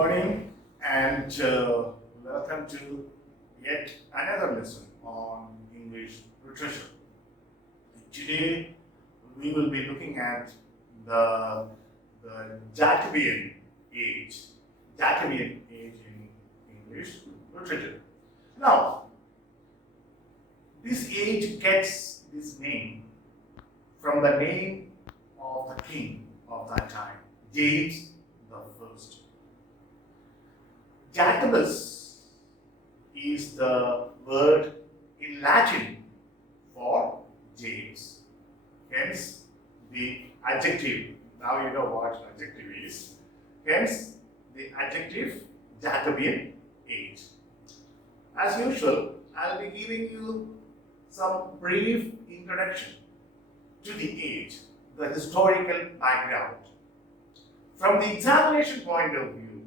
morning and welcome to yet another lesson on English literature. Today we will be looking at the Jacobean age, Jacobean age in English literature. Now, this age gets this name from the name of the king of that time, James the First. Jacobus is the word in Latin for James. Hence, the adjective. Now you know what adjective is. Hence, the adjective Jacobean age. As usual, I'll be giving you some brief introduction to the age, the historical background. From the examination point of view,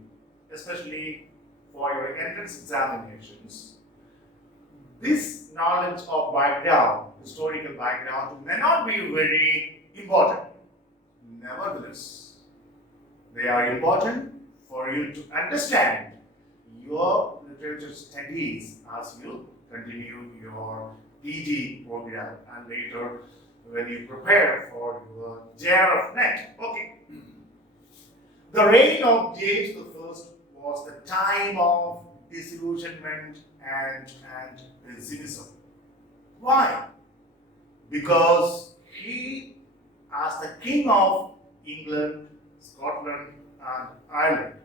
especially for your entrance examinations, this knowledge of background, historical background, may not be very important. Nevertheless, they are important for you to understand your literature studies as you continue your PG program and later when you prepare for your JRF. Okay. The reign of James I was the time of disillusionment and pessimism. Why? Because he, as the king of England, Scotland, and Ireland,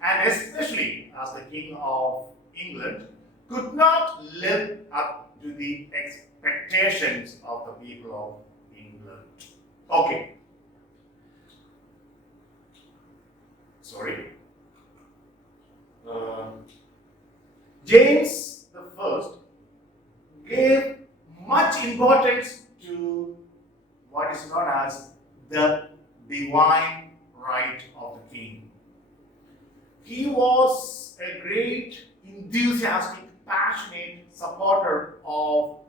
and especially as the king of England, could not live up to the expectations of the people of England. Okay. Sorry. James the First gave much importance to what is known as the divine right of the king. He was a great, enthusiastic, passionate supporter of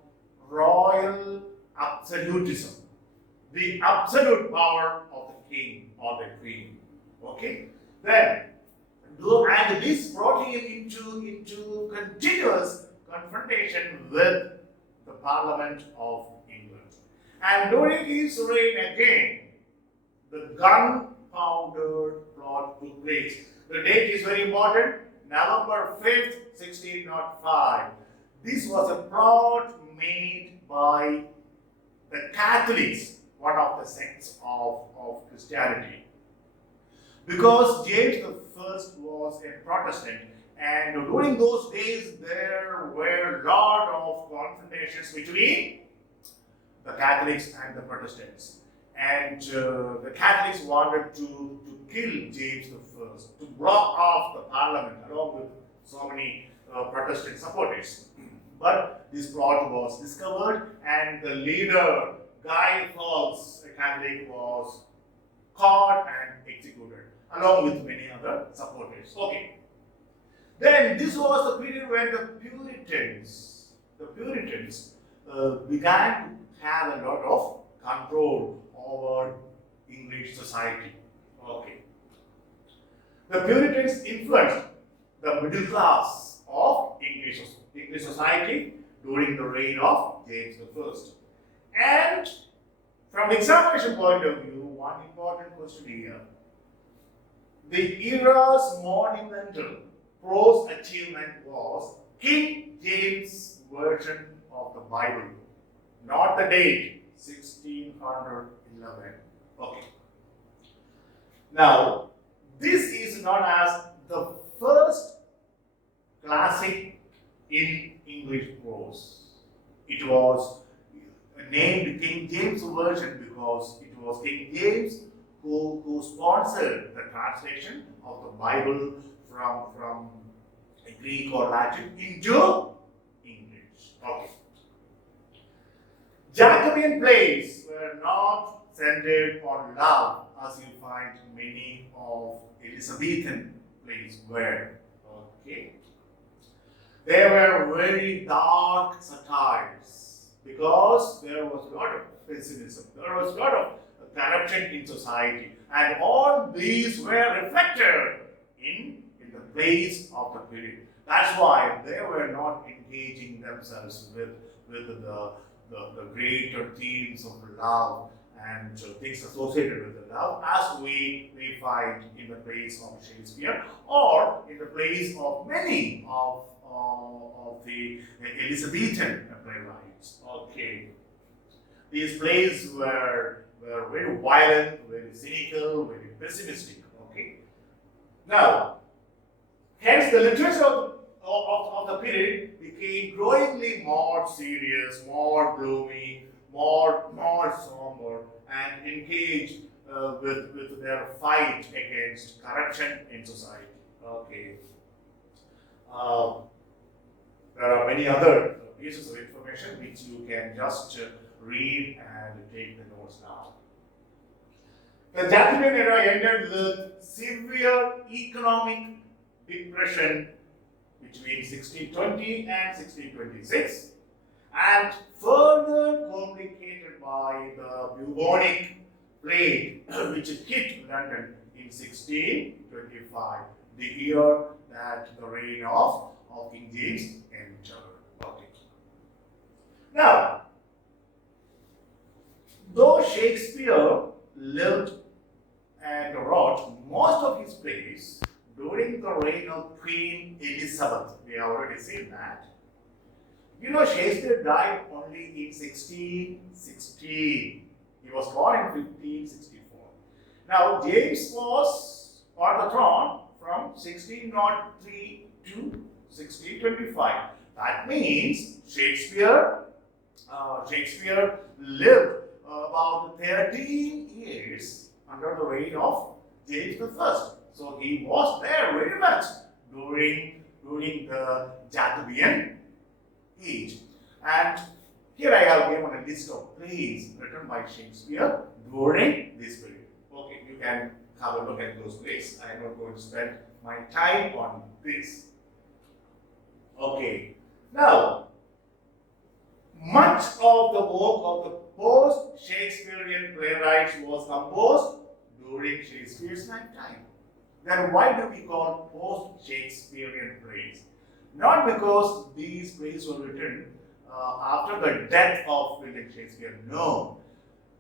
royal absolutism, the absolute power of the king or the queen. Okay? Then, and this brought him into continuous confrontation with the Parliament of England. And during his reign again, the gunpowder plot took place. The date is very important, November 5th, 1605. This was a plot made by the Catholics, one of the sects of Christianity. Because James I was a Protestant, and during those days there were a lot of confrontations between the Catholics and the Protestants. And the Catholics wanted to kill James I, to block off the Parliament along with so many Protestant supporters. But this plot was discovered, and the leader, Guy Fawkes, a Catholic, was caught and executed, along with many other supporters. Okay. Then this was the period when the Puritans began to have a lot of control over English society. Okay. The Puritans influenced the middle class of English society during the reign of James I. And from the examination point of view, one important question here. The era's monumental prose achievement was King James' version of the Bible, not the date, 1611. Okay. Now, this is known as the first classic in English prose. It was named King James version because it was King James who sponsored the translation of the Bible from Greek or Latin into English. Okay. Jacobean plays were not centered on love, as you find many of Elizabethan plays were. Okay. They were very dark satires because there was a lot of pessimism, there was a lot of corruption in society, and all these were reflected in plays of the period. That's why they were not engaging themselves with the greater themes of love and things associated with the love, as we find in the plays of Shakespeare or in the plays of many of the Elizabethan playwrights. Okay, these plays were very violent, very cynical, very pessimistic. Okay, now hence the literature of the period became growingly more serious, more gloomy, more somber, and engaged with their fight against corruption in society. Okay. Uh, there are many other pieces of information which you can just read and take the notes now. The Jacobean era ended with severe economic depression between 1620 and 1626, and further complicated by the bubonic plague which hit London in 1625, the year that the reign of King James entered. Okay. Now, though Shakespeare lived and wrote most of his plays during the reign of Queen Elizabeth, we have already seen that. You know, Shakespeare died only in 1616. He was born in 1564. Now, James was on the throne from 1603 to 1625. That means Shakespeare lived about 13 years under the reign of James I. So he was there very much during the Jacobean age. And here I have given a list of plays written by Shakespeare during this period. Okay, you can have a look at those plays. I am not going to spend my time on this. Okay, now much of the work of the post-Shakespearean playwrights was composed during Shakespeare's lifetime. Then why do we call post-Shakespearean plays? Not because these plays were written after the death of William Shakespeare. No.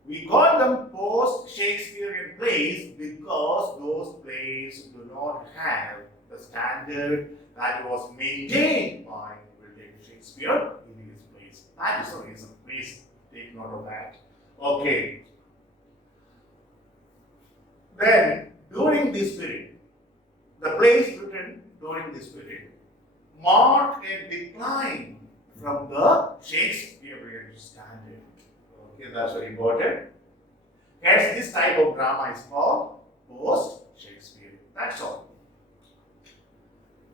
We call them post-Shakespearean plays because those plays do not have the standard that was maintained by William Shakespeare in his plays. That is the reason. Please take note of that. Okay. Then, during this period, the plays written during this period marked a decline from the Shakespearean standard. Okay, that's very important. Hence, this type of drama is called post-Shakespearean. That's all.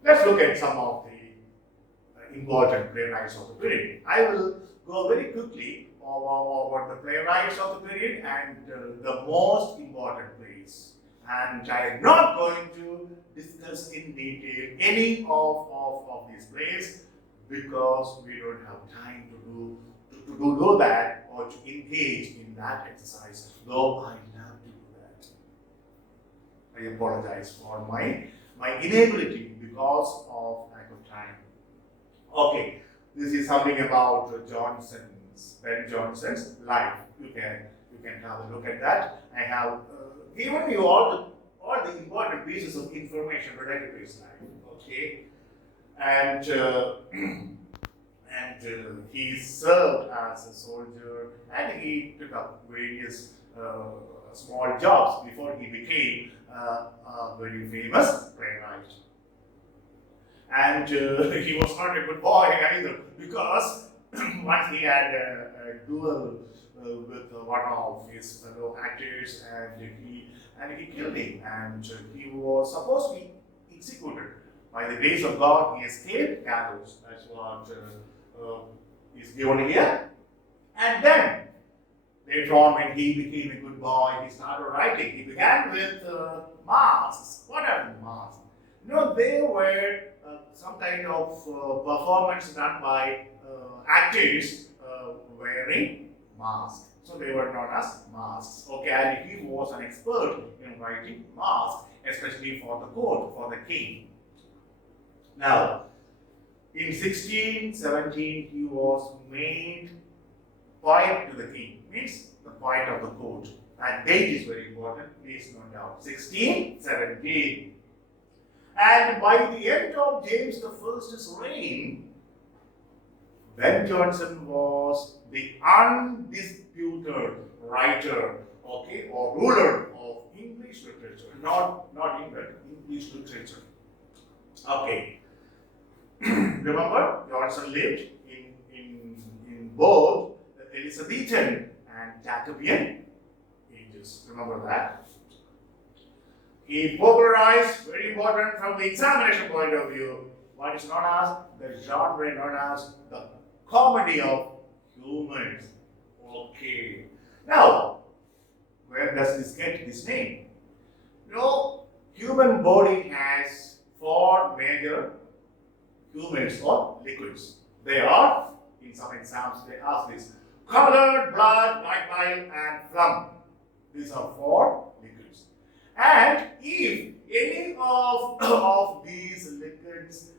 Let's look at some of the important playwrights of the period. I will go very quickly over the playwrights of the period and the most important plays. And I am not going to discuss in detail any of these plays because we don't have time to do that or to engage in that exercise, though I love to do that. I apologize for my inability because of lack of time. Okay, this is something about Ben Jonson's life. You can have a look at that. I have given you all the important pieces of information related to his life. Okay, and he served as a soldier, and he took up various small jobs before he became a very famous playwright. And he was not a good boy either, because once he had a duel with one of his fellow actors, and he killed him, and he was supposed to be executed. By the grace of God, he escaped gallows. That's what is given here. And then, later on, when he became a good boy, he started writing. He began with masks. What are masks? You know, they were some kind of performance done by actors wearing masks. So they were known as masks. Okay, and he was an expert in writing masks, especially for the court, for the king. Now, in 1617, he was made poet to the king, means the poet of the court. That date is very important, please note down. 1617. And by the end of James I's reign, Ben Jonson was the undisputed writer, okay, or ruler of English literature, not England, English literature. Okay. Remember, Johnson lived in both the Elizabethan and Jacobean ages. Remember that. He popularized, very important from the examination point of view, what is known as the genre known as the comedy of humors. Okay. Now, where does this get this name? You know, human body has four major humors or liquids. They are, in some exams, they ask this: colored, blood, white bile, and phlegm. These are four liquids. And if any of these liquids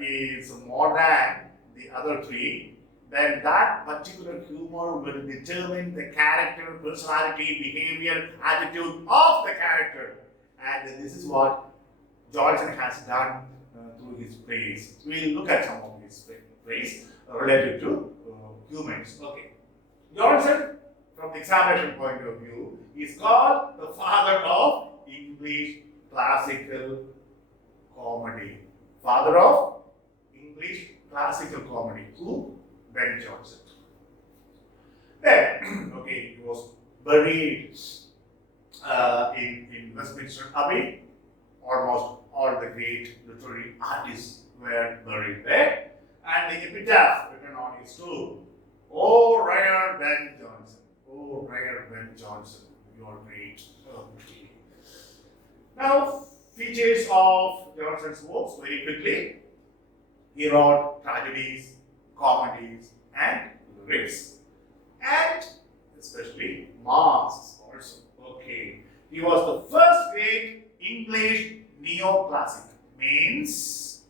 is more than the other three, then that particular humor will determine the character, personality, behavior, attitude of the character. And this is what Johnson has done through his plays. We'll look at some of his plays related to humans. Okay. Johnson, from the examination point of view, is called the father of English classical comedy. Father of English classical comedy. Who? Ben Jonson. Then, okay, he was buried in Westminster Abbey. Almost all the great literary artists were buried there. And the epitaph written on his tomb: "Oh, rare Ben Jonson. Oh, rare Ben Jonson. You are great." Okay. Now, features of Johnson's works very quickly. He wrote tragedies, comedies, and lyrics, and especially masks also. Okay. He was the first great English neoclassic, means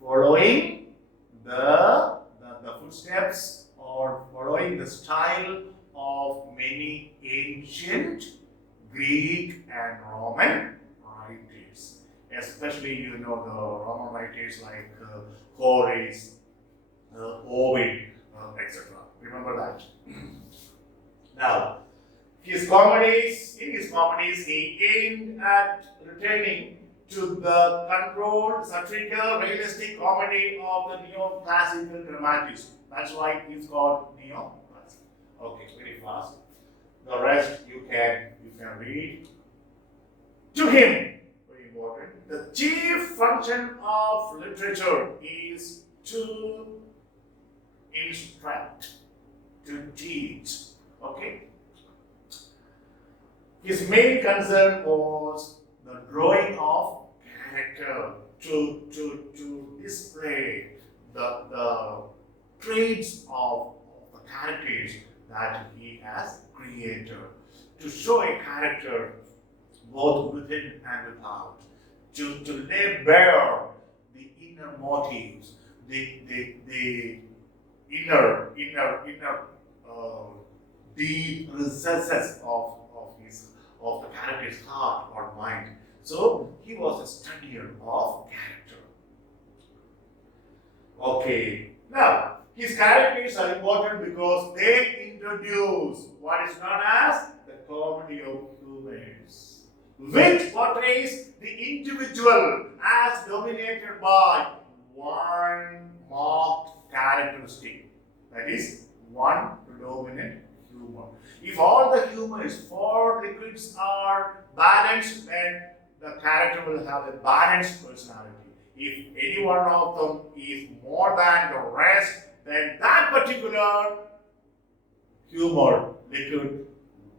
following the footsteps or following the style of many ancient Greek and Roman writers. Especially, you know, the Roman writers like Horace, Ovid, etc. Remember that. Now, in his comedies, he aimed at returning to the controlled, satirical, realistic comedy of the neoclassical dramatists. That's why he's called neoclassic. Okay, very fast. The rest you can read. To him, very important, the chief function of literature is to instruct, to teach. Okay? His main concern was the drawing of character, to display the traits of the characters that he has created, to show a character both within and without, to lay bare the inner motives, the inner deep recesses of the character's heart or mind. So he was a studier of character. Okay. Now, his characters are important because they introduce what is known as the comedy of humors, which portrays the individual as dominated by one marked characteristic. That is, one predominant humor. If all the humors, four liquids are balanced, then the character will have a balanced personality. If any one of them is more than the rest, then that particular humor liquid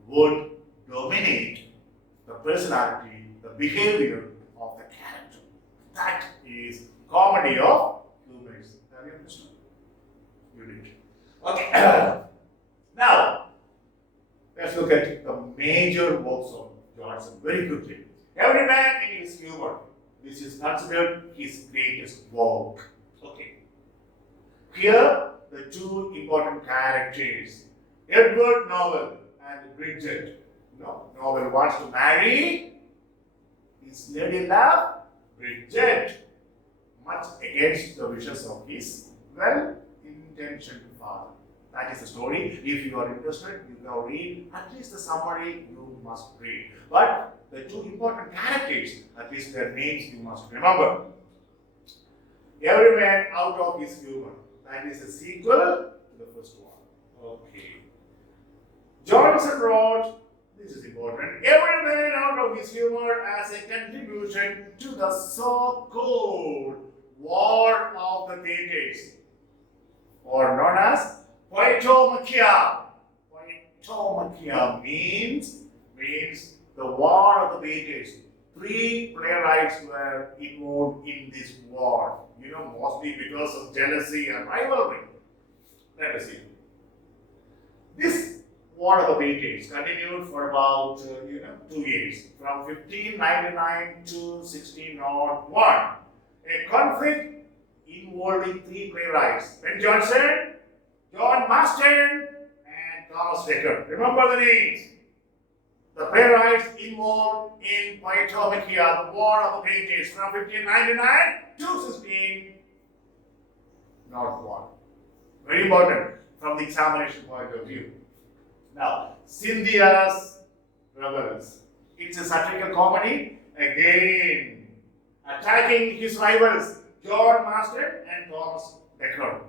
would dominate the personality, the behavior of the character. That is comedy of humors. Have you understood? You did. Okay. Now, let's look at the major works of Johnson very quickly. Every man in his humor. This is considered his greatest work. Okay. Here, the two important characters, Edward Novel and Bridget. Novel wants to marry his lady love, Bridget, much against the wishes of his well-intentioned father. That is the story. If you are interested, you can read at least the summary you must read. But the two important characters, at least their names you must remember. Every man out of his humor. That is a sequel to the first one. Okay. Johnson wrote, this is important, every man out of his humor as a contribution to the so-called War of the Theatres, or known as Poetomachia. Poetomachia means the War of the Theatres. 3 playwrights were involved in this war. Mostly because of jealousy and rivalry. Let us see. This War of the Theatres continued for about 2 years, from 1599 to 1601. A conflict involving 3 playwrights: Ben Jonson, John Marston, and Thomas Dekker. Remember the names. The playwrights involved in Poetomachia, the War of the Theatres, from 1599 to 1601. Very important from the examination point of view. Now, Cynthia's Rebels. It's a satirical comedy, again attacking his rivals, John Marston and Thomas Dekker,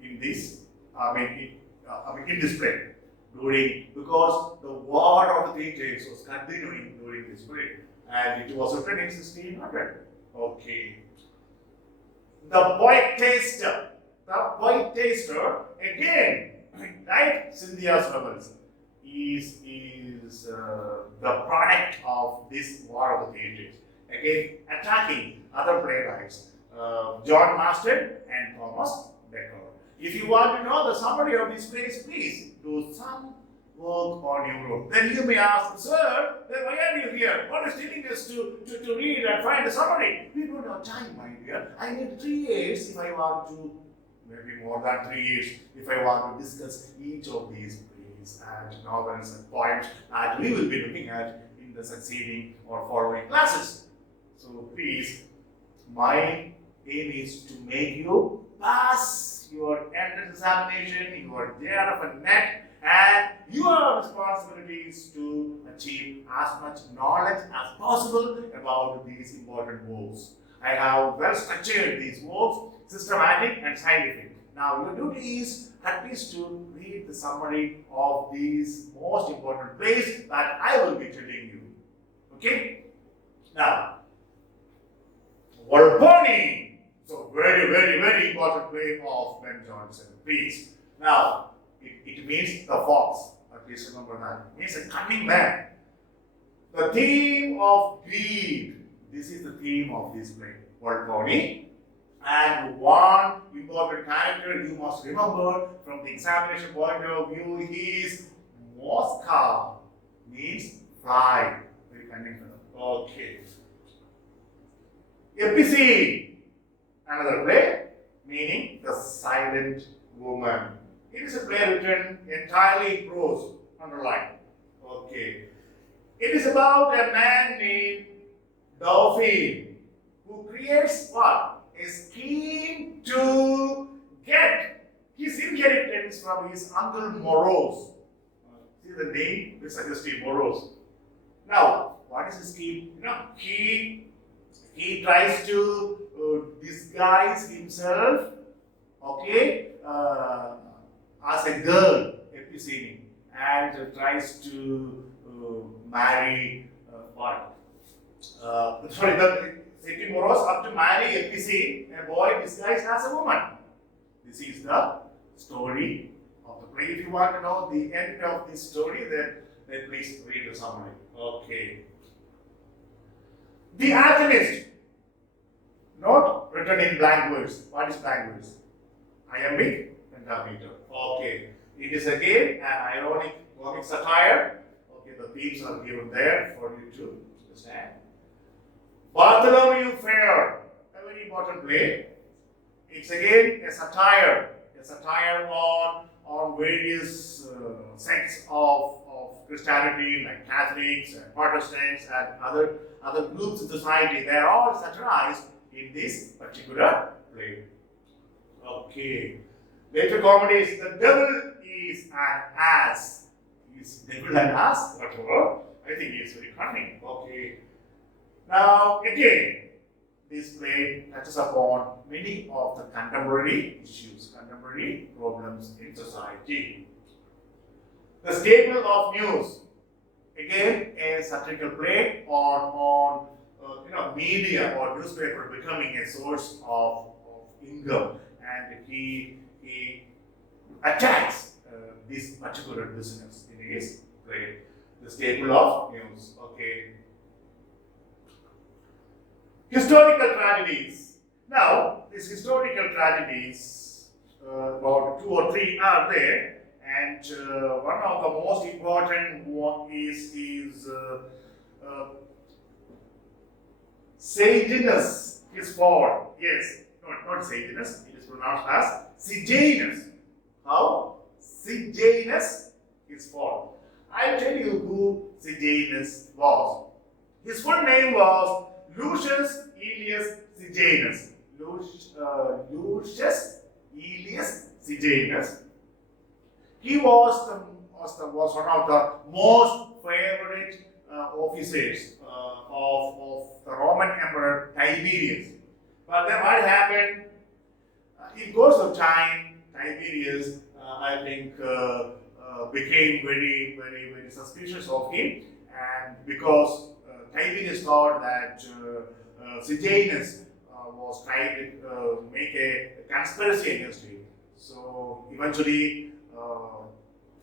in this play. Because the War of the Theatres was continuing during this period, and it was written in 1600. Okay. The poetaster, again, like Cynthia's Rebels, is the product of this War of the Theatres. Again, attacking other playwrights, John Marston and Thomas Dekker. If you want to know the summary of this plays, please do some work on your own. Then you may ask, sir, then why are you here? What is telling us to read and find a summary? We don't have time, my dear. I need 3 years if I want to, maybe more than 3 years, if I want to discuss each of these plays and novels and poems that we will be looking at in the succeeding or following classes. So please, my aim is to make you pass your entrance examination, your JRF and NET, and your responsibility is to achieve as much knowledge as possible about these important works. I have well structured these works, systematic and scientific. Now your duty is at least to read the summary of these most important plays that I will be telling you. Okay? Now, Volpone. So very, very, very important play of Ben Jonson. Please. Now, it means the fox. At least remember that. It means a cunning man. The theme of greed. This is the theme of this play. Volpone. And one important character you must remember from the examination point of view is Mosca. Means fly. Very cunning fellow. Okay. Epicene. Another play, meaning the silent woman. It is a play written entirely in prose, underlined. Okay. It is about a man named Dauphin who creates what? A scheme to get his inheritance from his uncle Morose. See the name? We suggested Morose. Now, what is the scheme? He tries to disguise himself, okay, as a girl, Epicene, and tries to marry what? The Saint Moros up to marry Epicene, a boy disguised as a woman. This is the story of the play. If you want to know the end of this story, then please read the summary. Okay. The Alchemist. Not written in blank verse. What is blank verse? Iambic pentameter. Okay. It is again an ironic comic satire. Okay, the themes are given there for you to understand. Bartholomew Fair, a very important play. It's again a satire on various sects of Christianity, like Catholics and Protestants and other groups in society. They are all satirized in this particular play. Okay. Later comedies, the devil is an ass. Is devil an ass? Whatever. I think he is very cunning. Okay. Now again, this play touches upon many of the contemporary issues, contemporary problems in society. The staple of news, again a satirical play on media or newspaper becoming a source of income, and he attacks this particular business in his play. The staple of news. Okay. Historical tragedies. Now, these historical tragedies, about 2 or 3 are there, and one of the most important one is Sejanus, his fall. Yes, not Sejanus, it is pronounced as Sejanus. How? Sejanus, his fall. I'll tell you who Sejanus was. His full name was Lucius Aelius Sejanus. Lucius Aelius Sejanus. He was one of the most favorite officers of the Roman Emperor Tiberius. But then what happened? In course of time, Tiberius, I think, became very, very, very suspicious of him, and because Tiberius thought that Sejanus was trying to make a conspiracy against him. So eventually,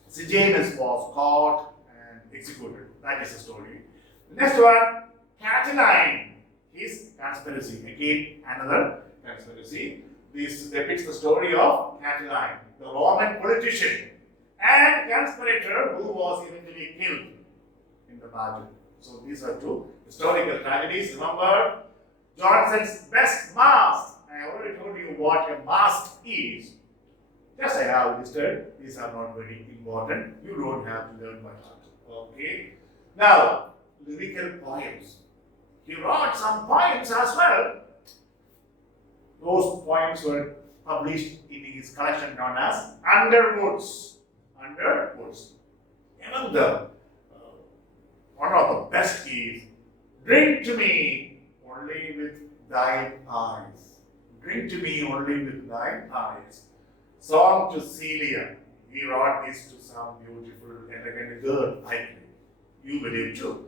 Sejanus was caught and executed. That is the story. The next one, Catiline, his conspiracy. Again, another conspiracy. This depicts the story of Catiline, the Roman politician and conspirator who was eventually killed in the battle. So these are 2 historical tragedies. Remember, Johnson's best mask. I already told you what a mask is. Just I have listed. These are not very important. You don't have to learn by heart. Okay. Now, lyrical poems. He wrote some poems as well. Those poems were published in his collection known as Underwoods. Underwoods. Among them, one of the best is Drink to me only with thine eyes. Drink to me only with thine eyes. Song to Celia. He wrote this to some beautiful, elegant girl, I think. You believe too.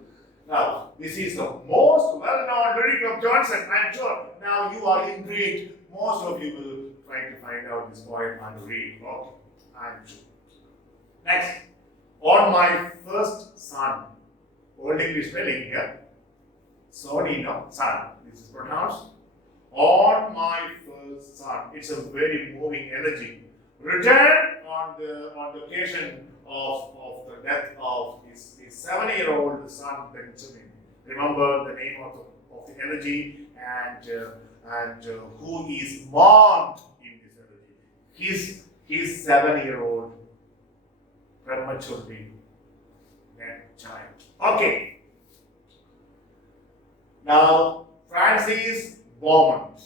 Now, this is the most well-known lyric of Johnson, I'm sure. Now you are intrigued. Most of you will try to find out this poem and read. Okay, I'm sure. Next, on my first son. Old English spelling here. Sorry, no, son. This is pronounced on my first son. It's a very moving elegy. Written on the occasion of the death of his 7-year-old son Benjamin. Remember the name of the elegy and who is mourned in this elegy. His 7-year-old prematurely dead child. Okay. Now, Francis Beaumont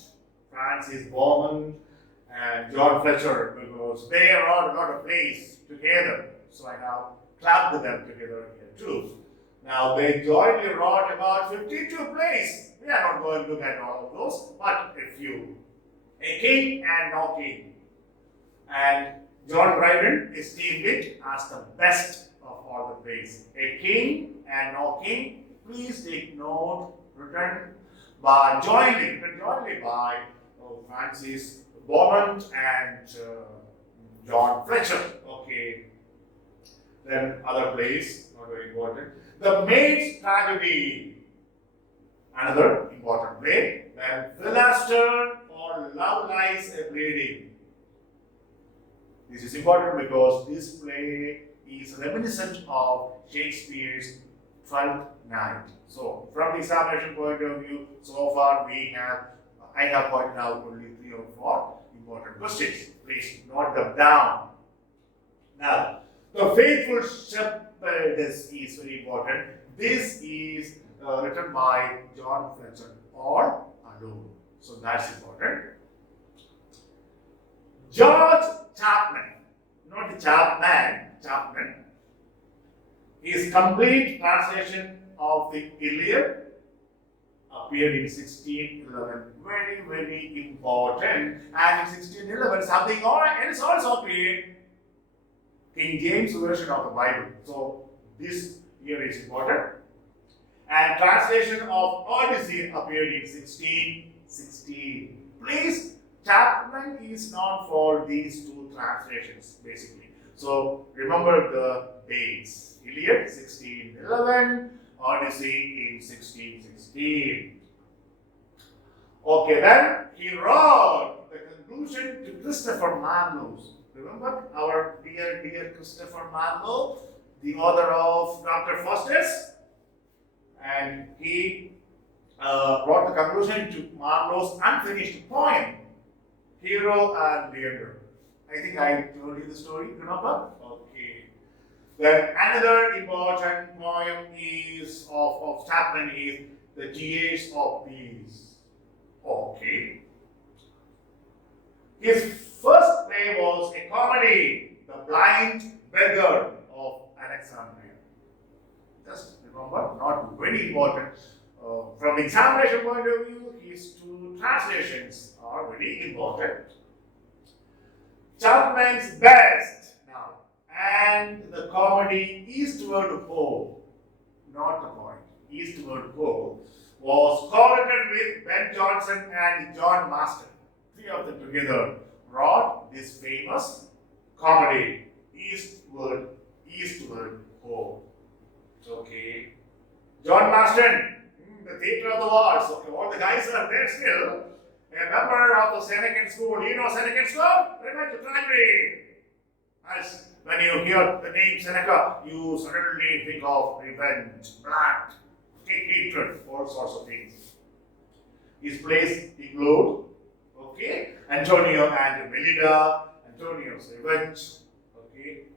and John Fletcher, because they wrote a lot of plays together. So I have clubbed them together here too. Now, they jointly wrote about 52 plays. We are not going to look at all of those, but a few. A King and No King. And John Dryden esteemed it as the best of all the plays. A King and No King. Please take note, written jointly by Francis Beaumont and John Fletcher. Okay. Then other plays, not very important. The Maid's Tragedy, another important play. Then Philaster or Love Lies a Bleeding. This is important because this play is reminiscent of Shakespeare's 12th night. So, from the examination point of view, so far I have pointed out only 3 or 4 important questions. Please note them down. Now, the faithful shepherd is very important. This is written by John Fletcher all alone. So that's important. George Chapman, not Chapman, his complete translation of the Iliad appeared in 1611. Very, very important. And in 1611, something else also appeared. King James version of the Bible. So this here is important. And translation of Odyssey appeared in 1616. Please, Chapman is known for these 2 translations basically. So remember the dates. Iliad 1611, Odyssey in 1616. Okay, then he wrote the conclusion to Christopher Marlowe's. Remember our dear Christopher Marlowe, the author of Dr. Faustus, and he brought the conclusion to Marlowe's unfinished poem, Hero and Leander. I think I told you the story, remember? Okay. Then another important poem is of Chapman is The Tears of Peace. Okay. His first play was a comedy, The Blind Beggar of Alexandria. Just remember, not very important. From the examination point of view, his 2 translations are very important. Chapman's best now, and the comedy Eastward Ho, not the point, Eastward Ho, was co-written with Ben Jonson and John Marston. 3 of them together wrote this famous comedy, Eastward Ho. Okay. John Marston, the theatre of the wars. Okay, all the guys are there still. A member of the Senecan School. You know Senecan School? Revenge tragedy. As when you hear the name Seneca, you suddenly think of revenge, blood, hatred, all sorts of things. His plays include, okay, Antonio and Melida, Antonio's Revenge, okay.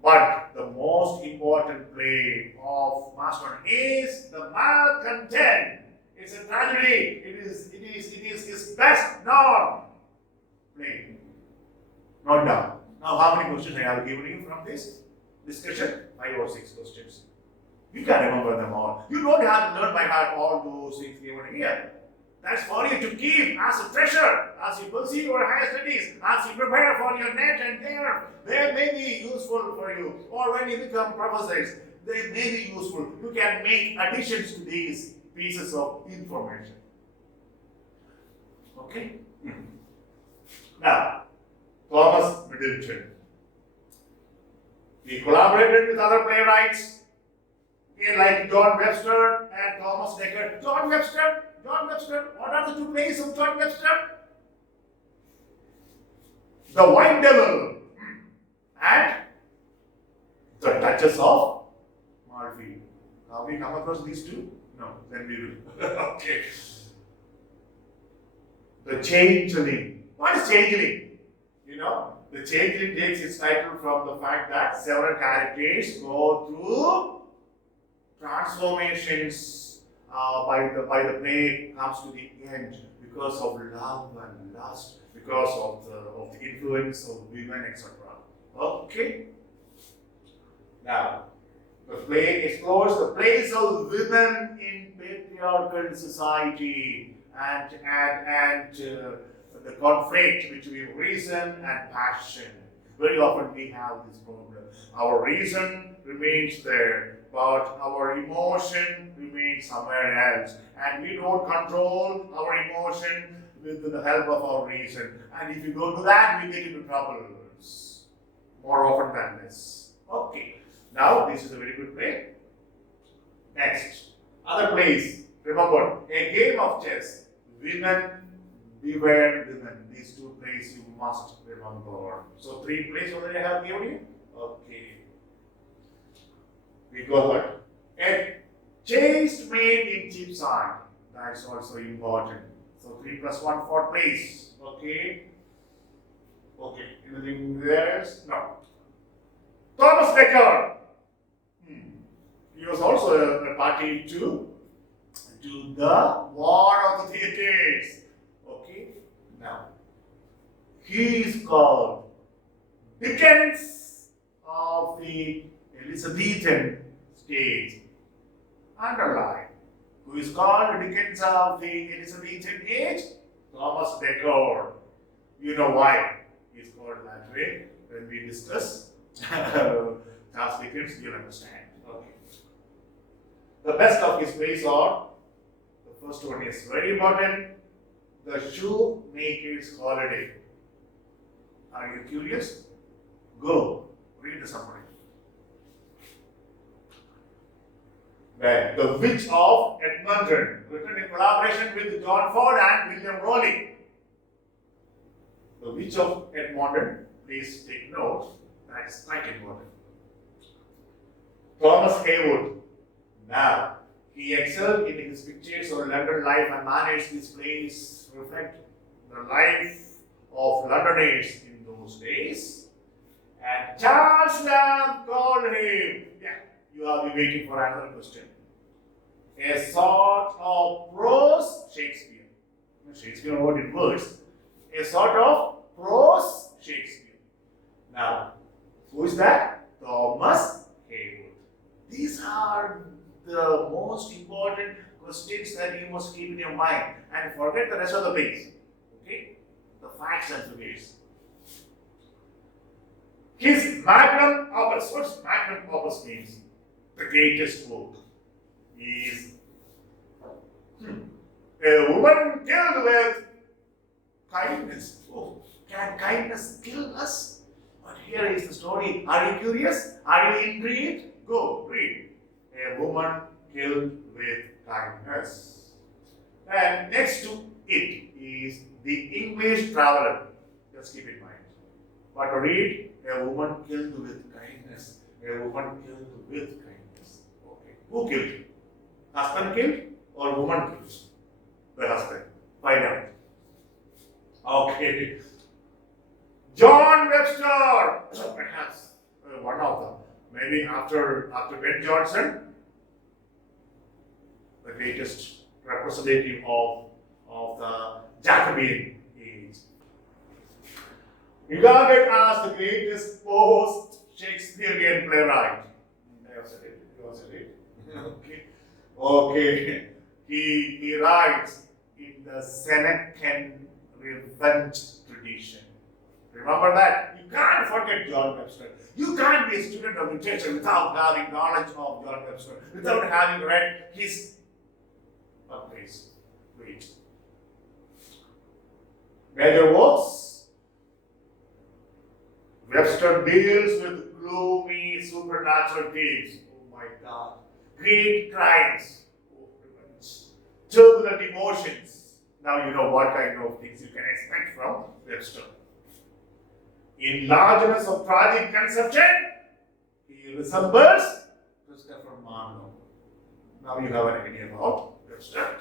But the most important play of Marston is The Malcontent. It's a tragedy. It is his best known play. Note down. Now, how many questions I have given you from this discussion? 5 or 6 questions. You can remember them all. You don't have to learn by heart all those things given here. That's for you to keep as a treasure as you pursue your higher studies, as you prepare for your net and there. They may be useful for you. Or when you become professors, they may be useful. You can make additions to these pieces of information. Okay? Now, Thomas Middleton. He collaborated with other playwrights, okay, like John Webster and Thomas Dekker. John Webster, what are the 2 plays of John Webster? The White Devil and The Duchess of Malfi. Have we come across these 2? No, then we will. Okay. The Changeling. What is Changeling? You know, the Changeling takes its title from the fact that several characters go through transformations by the play comes to the end because of love and lust, because of the influence of women, etc. Okay. Now, the play explores the place of women in patriarchal society and the conflict between reason and passion. Very often we have this problem. Our reason remains there, but our emotion remains somewhere else. And we don't control our emotion with the help of our reason. And if you don't do that, we get into troubles more often than this. Okay. Now, this is a very good play. Next, other plays. Remember, A Game of Chess. Women, Beware Women. These 2 plays you must remember. So 3 plays already I have given you. Okay. We go ahead. A chaste maid in Cheapside. That's also important. So 3 plus 1 for place. Okay. Okay. Anything there? No. Thomas Becker. He was also a party to the War of the Theatres. Okay. Now, he is called Dickens of the Elizabethan stage. Underline. Who is called Dickens of the Elizabethan age? Thomas Becker. You know why he is called that way. When we discuss Charles Dickens, you'll understand. Okay. The best of his plays are, the first one is very important, The Shoemaker's Holiday. Are you curious? Go, read the summary. Then, The Witch of Edmonton, written in collaboration with John Ford and William Rowley. The Witch of Edmonton, please take note, that is quite important. Thomas Haywood. Now, he excelled in his pictures of London life and manners. These plays reflect the life of Londoners in those days. And Charles Lamb called him, you have been waiting for another question, a sort of prose Shakespeare. Shakespeare wrote in verse. A sort of prose Shakespeare. Now, who is that? Thomas Haywood. These are the most important questions that you must keep in your mind, and forget the rest of the things. Okay? The facts and figures. His magnum opus. What's magnum opus means? The greatest work is a woman killed with kindness. Oh, can kindness kill us? But here is the story. Are you curious? Are you intrigued? Go, read. A woman killed with kindness. And next to it is The English Traveller. Just keep in mind. But read, a woman killed with kindness. A woman killed with kindness. Okay. Who killed? Husband killed or woman killed? The husband. Find out. Okay. John Webster. Perhaps one of them. Maybe after Ben Jonson, the greatest representative of the Jacobean age. Regarded as the greatest post-Shakespearean playwright. I have said it. You have said it. Okay. Okay. He writes in the Senecan revenge tradition. Remember that? You can't forget John Webster. You can't be a student of literature without having knowledge of John Webster, without having read his plays. Wait. Major works. Webster deals with gloomy supernatural themes. Oh my God. Great crimes. Oh, revenge. Turbulent emotions. Now you know what kind of things you can expect from Webster. In largeness of tragic conception, he resembles Christopher Marlowe. Now you have an idea about Webster.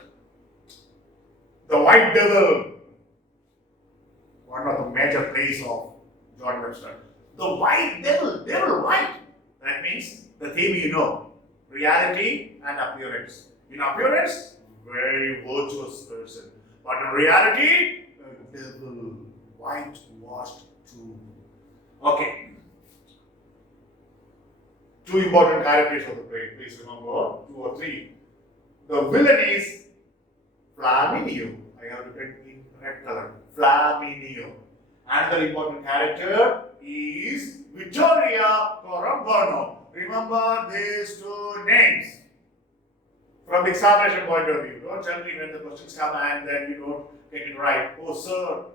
The White Devil, one of the major plays of John Webster. The White Devil, devil white. That means the theme you know, reality and appearance. In appearance, very virtuous person. But in reality, a devil, whitewashed tomb. Okay. Two important characters of the play, please remember, 2 or 3. The villain is Flaminio. I have written in red color. Flaminio. Another important character is Vittoria Corombano. Remember these 2 names. From the examination point of view, don't tell me when the questions come and then you don't get it right. Oh, sir,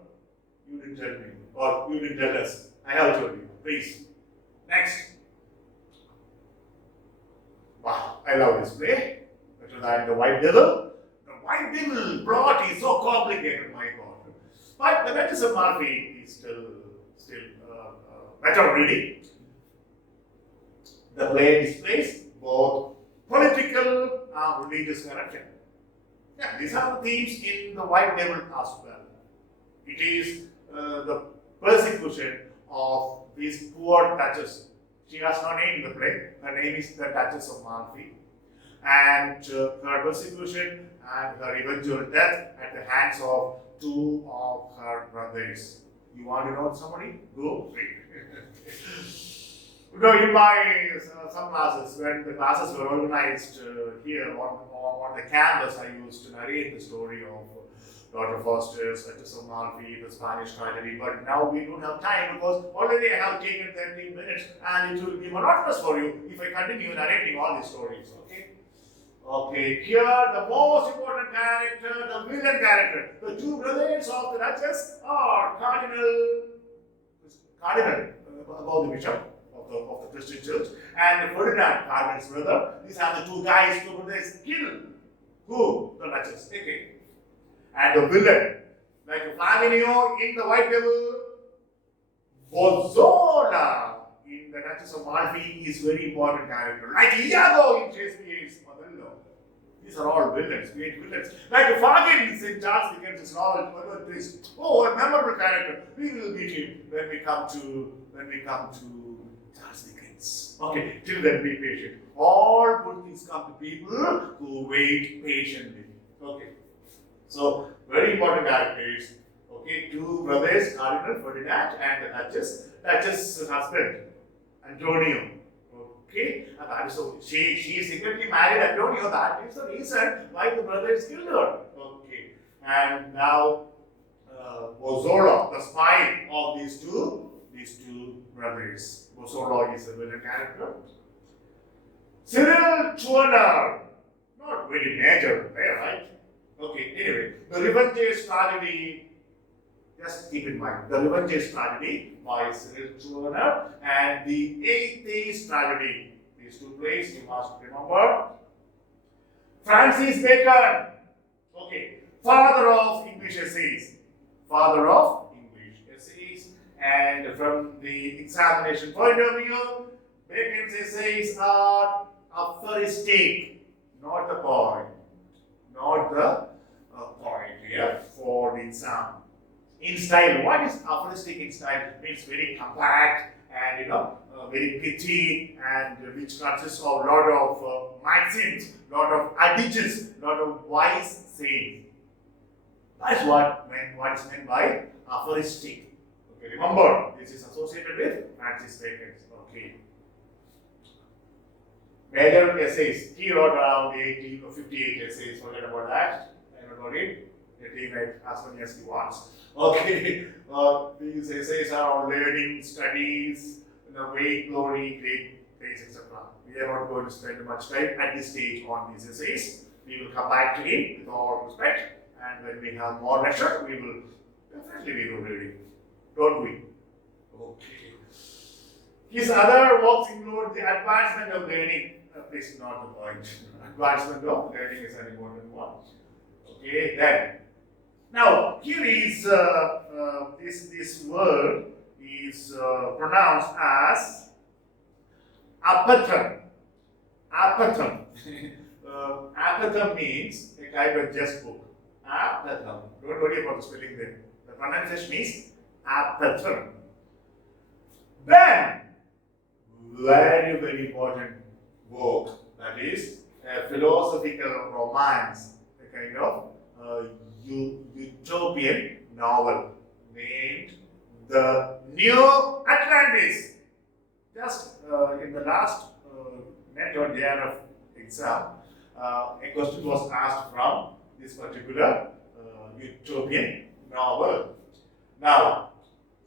you didn't tell me, or you didn't tell us. I have told you. Please. Next. Wow, I love this play. Better than The White Devil. The White Devil plot is so complicated, my God. But the Duchess of Malfi is still better reading. The play displays both political, religious corruption. Yeah, these are the themes in the White Devil as well. It is the persecution of these poor duchess. She has no name in the play. Her name is the Duchess of Malfi. And her persecution and her eventual death at the hands of two of her brothers. You want to know somebody? Go read. In my some classes, when the classes were organized here on the campus, I used to narrate the story of Dr. Foster's Duchess of Malfi, the Spanish tragedy. But now we don't have time because already I have taken 30 minutes and it will be monotonous for you if I continue narrating all these stories. Okay, here the most important character, the villain character. The two brothers of the Duchess are Cardinal about the bishop of the Christian church, and Ferdinand, Cardinal's brother. These are the two guys who kill who? The Duchess. Okay. And the villain, like Flaminio in the White Devil, Bozzola in the Duchess of Malfi is very important character. Like Iago in Shakespeare's Othello. These are all villains, great villains. Like Fagin in Charles Dickens' novel, a memorable character. We will meet him when we come to Charles Dickens. Okay, till then be patient. All good things come to people who wait patiently. Okay. So, very important characters. Okay, two brothers, Cardinal Ferdinand and the Duchess' husband, Antonio. Okay, so she secretly married Antonio. That is the reason why the brothers killed her. Okay, and now Bozzola, the spy of these two brothers. Bozzola is a villain character. Cyril Turner, not very major there, right? Okay, anyway, the Revenge's tragedy, just keep in mind, the Revenge's tragedy by Cyril Turner and the Eighth tragedy. These two plays you must remember. Francis Bacon, okay, father of English essays. Father of English essays. And from the examination point of view, Bacon's essays are aphoristic, not the point. Not the point here for the exam. In style, what is aphoristic in style? It means very compact and very pithy, and which consists of a lot of maxims, lot of adages, lot of wise sayings. That's what is meant by aphoristic. Okay, remember this is associated with Francis Bacon. Okay. Major essays. He wrote around 80 or 58 essays. Forget about that. I don't know it. Let him write as many as he wants. Okay. These essays are on learning, studies, weight, glory, great things, etc. We are not going to spend much time at this stage on these essays. We will come back to him with all respect, and when we have more leisure, we will read it. Don't we? Okay. His other works include the advancement of learning. This is not the point. Advancement of learning is an important one. Okay, then. Now, here is this word is pronounced as apatham. Apatham. Apatham means a kind of jest book. Apatham. Don't worry about the spelling there. The pronunciation is apatham. Then, very, very important book, that is a philosophical romance, a kind of utopian novel named The New Atlantis. Just in the last net or JRF exam, a question was asked from this particular utopian novel. Now,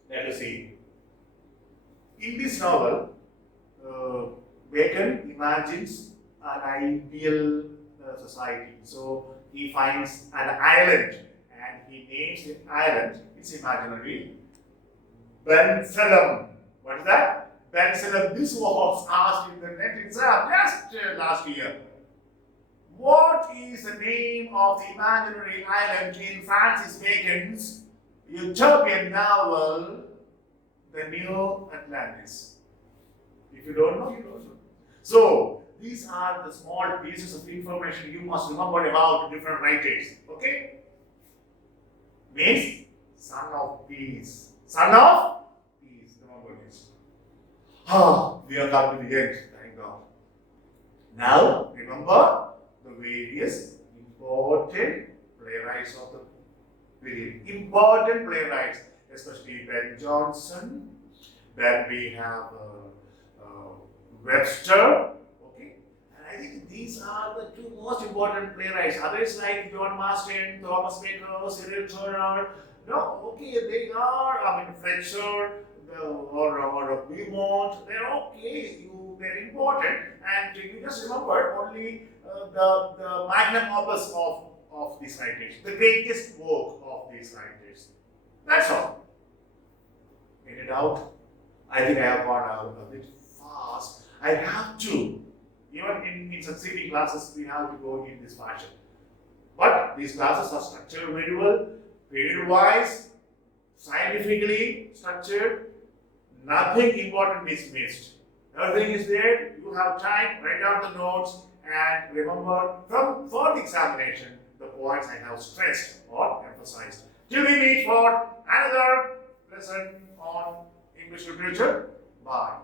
let us see. In this novel, Bacon imagines an ideal society. So he finds an island and he names the island, it's imaginary, Bensalem. What is that? Bensalem. This was asked in the net exam just last year. What is the name of the imaginary island in Francis Bacon's utopian novel, The New Atlantis? If you don't know, you don't know. So, these are the small pieces of information you must remember about different writers. Okay? Means son of peace. Son of peace. Remember this. We are coming to the end. Thank God. Now, remember the various important playwrights of the period. Important playwrights, especially Ben Jonson. Then we have Webster. Okay, and I think these are the two most important playwrights. Others like John Marston, Thomas Baker, Cyril Turner. No, okay, they are. I mean, Fletcher or Beaumont. They're okay. They're important, and you just remember only the magnum opus of these writers, the greatest work of these writers. That's all. Get it out? I think I have gone out a bit fast. I have to. Even in succeeding classes, we have to go in this fashion. But these classes are structured very well, period-wise, scientifically structured. Nothing important is missed. Everything is there. You have time, write down the notes, and remember for the examination the points I have stressed or emphasized. Till we meet for another lesson on English literature. Bye.